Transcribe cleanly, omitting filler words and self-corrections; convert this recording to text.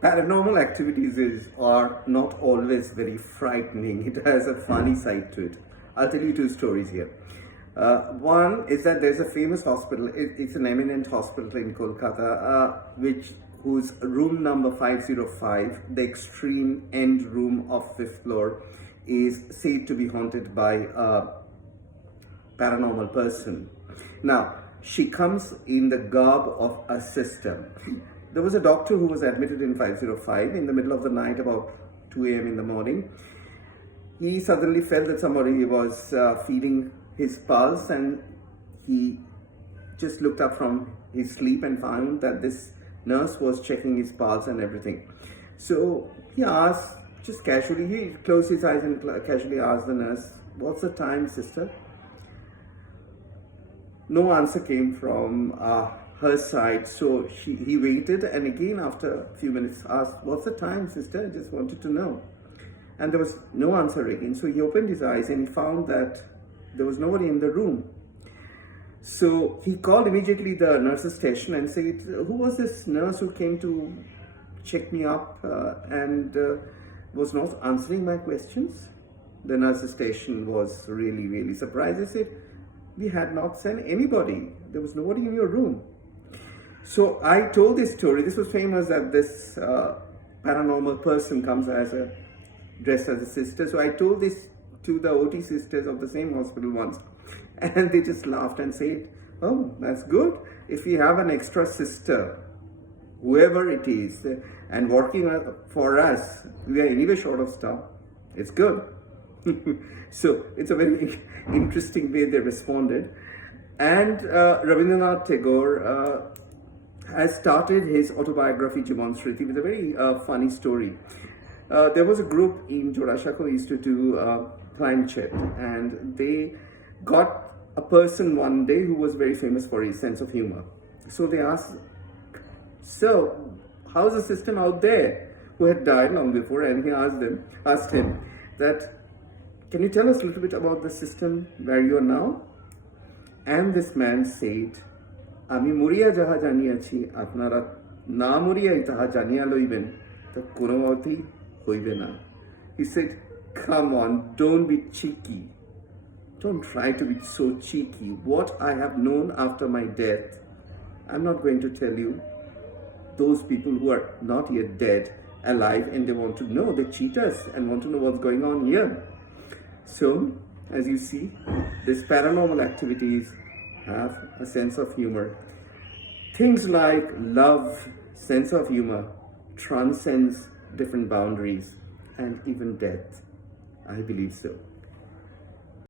Paranormal are not always very frightening. It has a funny side to it. I'll tell you two stories here. One is that there's a famous hospital. It's an eminent hospital in Kolkata, whose room number 505, the extreme end room of fifth floor, is said to be haunted by a paranormal person. Now, she comes in the garb of a sister. There was a doctor who was admitted in 505 in the middle of the night, about 2 a.m. in the morning. He suddenly felt that somebody was feeling his pulse, and he just looked up from his sleep and found that this nurse was checking his pulse and everything. So he asked, just casually, he closed his eyes and casually asked the nurse, "What's the time, sister?" No answer came from her side, so he waited, and again after a few minutes asked, "What's the time, sister? I just wanted to know." And there was no answer again. So he opened his eyes and he found that there was nobody in the room. So he called immediately the nurse's station and said, "Who was this nurse who came to check me up and was not answering my questions?" The nurse's station was really, really surprised. They said, "We had not sent anybody. There was nobody in your room." So I told this story. This was famous that this paranormal person comes dressed as a sister. So I told this to the OT sisters of the same hospital once, and they just laughed and said, "Oh, that's good. If we have an extra sister, whoever it is, and working for us, we are anyway short of staff. It's good." So it's a very interesting way they responded. And Rabindranath Tagore has started his autobiography Jivan with a very funny story. There was a group in Jorashak who used to do climb chat, and they got a person one day who was very famous for his sense of humor. So they asked, "So, how's the system out there?" Who had died long before, and he asked him that, "Can you tell us a little bit about the system where you are now?" And this man said, "Ami muriya jaha janiyachi, apnara na muriya taha janiya loiben, to kono motei hoibe na." He said, "Come on, don't be cheeky. Don't try to be so cheeky. What I have known after my death, I'm not going to tell you. Those people who are not yet dead, alive, and they want to know, they cheat us and want to know what's going on here." So, as you see, these paranormal activities have a sense of humor. Things like love, sense of humor, transcends different boundaries, and even death. I believe so.